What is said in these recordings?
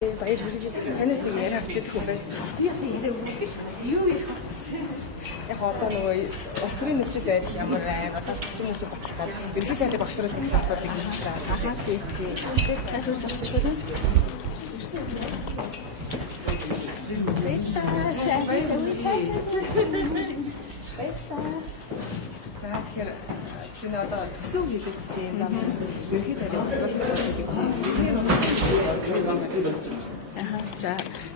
Баяр хүргэлээ. Танаас нэг яриа авчиж өгөх байсан. Би яг яриа өгөх юу ярих вэ? Яг одоо нөгөө улс төрийн нөхцөл байдал ямар байна? Одоо төсөв мөсөв батлах гэдэг. Ерөнхий сайдын багшлуулах гэсэн асуудлыг хэлж байгаа. Ахаа тийм. Хайр зогсож байна. За тэгэхээр чинь одоо төсөв хилэлцэж байна. Замнаас ерөнхий сайдын багшлуулах гэж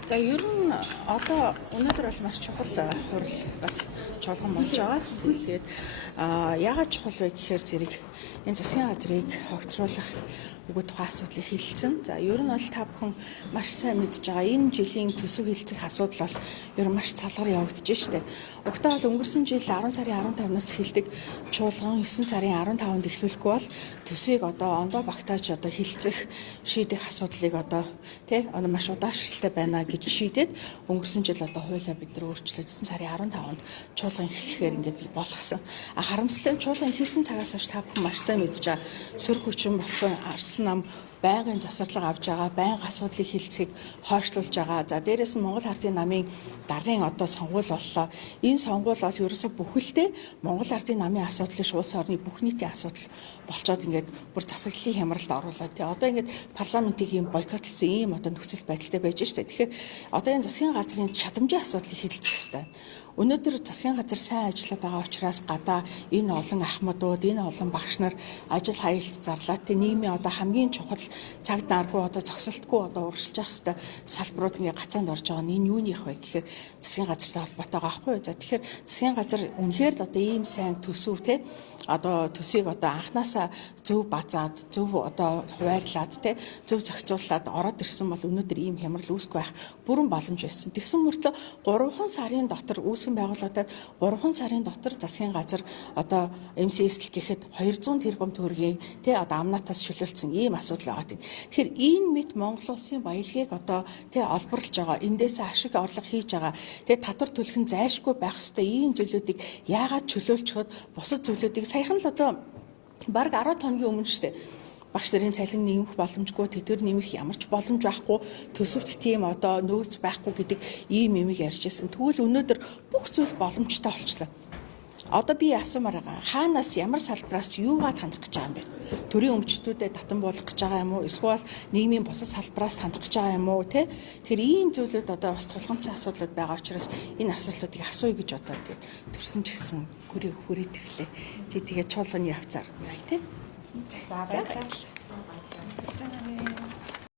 За ер нь одоо өнөөдөр бол маш чухал хурал бас чуулган болж байгаа. Тэгээд яагаад чухал вэ гэхээр зэрэг энэ засгийн газрыг хогцруулах үгүй тухай асуудлыг хэлсэн. За ер нь бол та бүхэн маш сайн мэдж байгаа. Энэ жилийн төсөв хилцэх асуудал бол ер нь маш цалгаар явагдаж штэ. Угтаа бол өнгөрсөн жил 10 сарын 15-наас эхэлдэг чуулган 9 сарын 15-нд эхлүүлэхгүй бол төсвийг одоо ондоо багтааж одоо хилцэх шийдэх асуудлыг одоо одоо маш удаашралтай байна гэж шийдээд өнгөрсөн жил одоо хуулиа бид нар өөрчлөөд 9 сарын 15-нд чуулган эхлэхээр ингээд болгосон. Харамсалтай нь чуулган эхэлсэн цагаас хойш та бүхэн маш сайн мэдж байгаа. Сөрөг хүчин болсон арчсан нам байнгын завсарлага авж байгаа, байнга асуудлыг хилцэхийг хойшлуулж байгаа. За дээрээс нь Монгол Ардын намын даргын одоо сонгуул боллоо. Энэ сонгуул бол ерөөсө бүхэлдээ Монгол Ардын намын асуудал биш, улс орны бүх нийтийн асуудал болцоод ингээд бүр засаглалын хямралд оруулаад тий. Одоо ингээд парламентыг ийм бойкотлсон ийм одоо нөхцөл байдалтай байж штэ. Тэгэхээр одоо энэ засгийн газрын чадамжийн асуудлыг хэлэлцэх хэрэгтэй. Өнөөдөр засгийн газар сайн ажиллаад байгаа учраас гадаа энэ олон ахмадууд, энэ олон багш нар ажил хаялт зарлаа. Тэ нийгмийн одоо хамгийн чухал цаг даргүй одоо зогсолтгүй одоо урагшилж явах хэвээр салбарууд ингээ гацаанд орж байгаа нь энэ юуных вэ гэхээр засгийн газартай холбоотойгоо аахгүй юу. За тэгэхээр засгийн газар үнэхээр л одоо ийм сайн төсөв те одоо төсвийг одоо анханасаа зөв базаад зөв одоо хуваарлаад те зөв зохицуулаад ороод ирсэн бол өнөөдөр ийм хямрал үүсэх байх бүрэн боломж байсан. Тэгсэн мөртөө 3 сарын дотор үүсгэн байгууллагад 3 сарын дотор засгийн газар одоо МСС-л гэхэд 200 тэрбум төгрөгийн те одоо амнаатаас шөлөөлсөн ийм асуудал байгаа тийм. Тэгэхээр энэ мэд Монгол улсын баялагийг одоо те олборлож байгаа, эндээс ашиг орлого хийж байгаа. Тэгээ татвар төлөх нь зайлшгүй байх ёстой ийм зүйлүүдийг яагаад чөлөөлчихөд бусад зүйлүүдийг саяхан л одоо бараг 10 хоногийн өмнө штэ багш нарын цалин нэмэх боломжгүй, тэтгэр нэмэх ямар ч боломж байхгүй, төсөвт тийм одоо нөөц байхгүй гэдэг ийм юмыг ярьж ирсэн. Тэгвэл өнөөдөр бүх зүйл боломжтой болчихлоо. Одоо би асуумаар байгаа. Хаанаас ямар салбараас юугаад хандах гэж байгаа юм бэ? Төрийн өмчтүүдэд татан буулгах гэж байгаа юм уу? Эсвэл нийгмийн бусад салбараас хандах гэж байгаа юм уу? Тэгэхээр ийм зүйлүүд одоо бас тулгамдсан асуудлууд байгаа учраас энэ асуултуудыг асууя гэж одоо төрсөн ч гэсэн хүрээд ирлээ. Тэгээд чуулганы явцаар бай тээ. За баярлалаа.